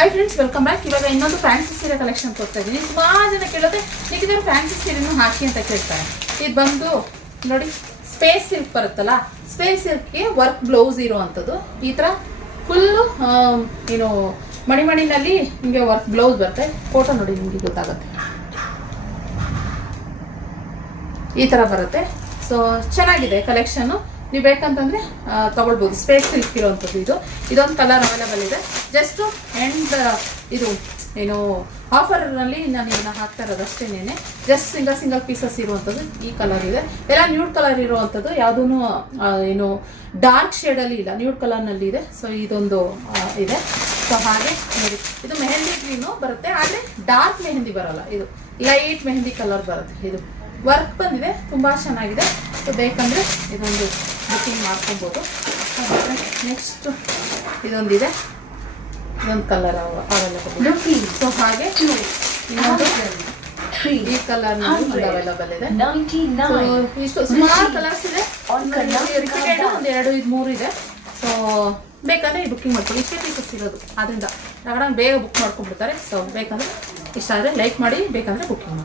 Hi friends, welcome back. ಇವಾಗ ಇನ್ನೊಂದು fancy ಸೀರೆ ಕಲೆಕ್ಷನ್ ತೋರ್ತಾ ಇದ್ದೀನಿ. ಸುಮಾರು ಜನ ಕೇಳೋದೆ ನಿಮಗೆ ಫ್ಯಾನ್ಸಿ ಸೀರೆನೂ ಹಾಕಿ ಅಂತ ಕೇಳ್ತಾರೆ. ಇದು ಬಂದು ನೋಡಿ, ಸ್ಪೇಸ್ ಸಿಲ್ಕ್ ಬರುತ್ತಲ್ಲ, ಸ್ಪೇಸ್ ಸಿಲ್ಕ್ಗೆ ವರ್ಕ್ ಬ್ಲೌಸ್ ಇರುವಂಥದ್ದು. ಈ ಥರ ಫುಲ್ಲು ಏನು ಮಣಿನಲ್ಲಿ ನಿಮಗೆ ವರ್ಕ್ ಬ್ಲೌಸ್ ಬರುತ್ತೆ. ಫೋಟೋ ನೋಡಿ ನಿಮಗೆ ಗೊತ್ತಾಗುತ್ತೆ. ಈ ಥರ ಬರುತ್ತೆ. ಸೊ ಚೆನ್ನಾಗಿದೆ ಕಲೆಕ್ಷನ್ನು. ನೀವು ಬೇಕಂತಂದರೆ ತಗೊಳ್ಬೋದು. ಸ್ಪೇಸ್ ಸಿಲ್ಕ್ ಇರೋವಂಥದ್ದು ಇದೊಂದು ಕಲರ್ ಅವೈಲೇಬಲ್ ಇದೆ. ಜಸ್ಟು ಆ್ಯಂಡ್ ಇದು ಏನು ಆಫರ್ನಲ್ಲಿ ನಾನು ಇದನ್ನು ಹಾಕ್ತಾ ಇರೋದು ಅಷ್ಟೇನೆ. ಜಸ್ಟ್ ಸಿಂಗಲ್ ಪೀಸಸ್ ಇರುವಂಥದ್ದು ಈ ಕಲರ್ ಇದೆ. ಎಲ್ಲ ನ್ಯೂಡ್ ಕಲರ್ ಇರುವಂಥದ್ದು, ಯಾವುದೂ ಏನು ಡಾರ್ಕ್ ಶೇಡಲ್ಲಿ ಇಲ್ಲ, ನ್ಯೂಡ್ ಕಲರ್ನಲ್ಲಿ ಇದೆ. ಸೊ ಇದೊಂದು ಇದೆ. ಸೊ ಹಾಗೆ ನೋಡಿ, ಇದು ಮೆಹಂದಿ ಗ್ರೀನು ಬರುತ್ತೆ, ಆದರೆ ಡಾರ್ಕ್ ಮೆಹಂದಿ ಬರೋಲ್ಲ. ಇದು ಲೈಟ್ ಮೆಹಂದಿ ಕಲರ್ ಬರುತ್ತೆ. ಇದು ವರ್ಕ್ ಬಂದಿದೆ, ತುಂಬ ಚೆನ್ನಾಗಿದೆ. ಸೊ ಬೇಕಂದರೆ ಇದೊಂದು ಬುಕ್ಕಿಂಗ್ ಮಾಡ್ಕೊಬೋದು. ನೆಕ್ಸ್ಟ್ ಇದೊಂದಿದೆ, ಇದೊಂದು ಕಲರ್ ಅವೈಲೇಬಲ್. ಸೊ ಹಾಗೆ ಇನ್ನೊಂದು ಈ ಕಲರ್ ಅವೈಲೇಬಲ್ ಇದೆ. ಇಷ್ಟು ಸುಮಾರು ಕಲರ್ಸ್ ಇದೆ. ರಿಪೀಟೆಡ್ ಒಂದು 2 ಇದು 3 ಇದೆ. ಸೊ ಬೇಕಂದರೆ ಈ ಬುಕ್ಕಿಂಗ್ ಮಾಡ್ಕೊಳ್ಳಿ. ಇಷ್ಟೇ ಪೀಸಸ್ ಇರೋದು, ಅದರಿಂದ ಬೇಗ ಬುಕ್ ಮಾಡ್ಕೊಂಡ್ಬಿಡ್ತಾರೆ. ಸೊ ಬೇಕಂದರೆ ಇಷ್ಟ ಆದರೆ ಲೈಕ್ ಮಾಡಿ, ಬೇಕಂದರೆ ಬುಕ್ಕಿಂಗ್ ಮಾಡಿ.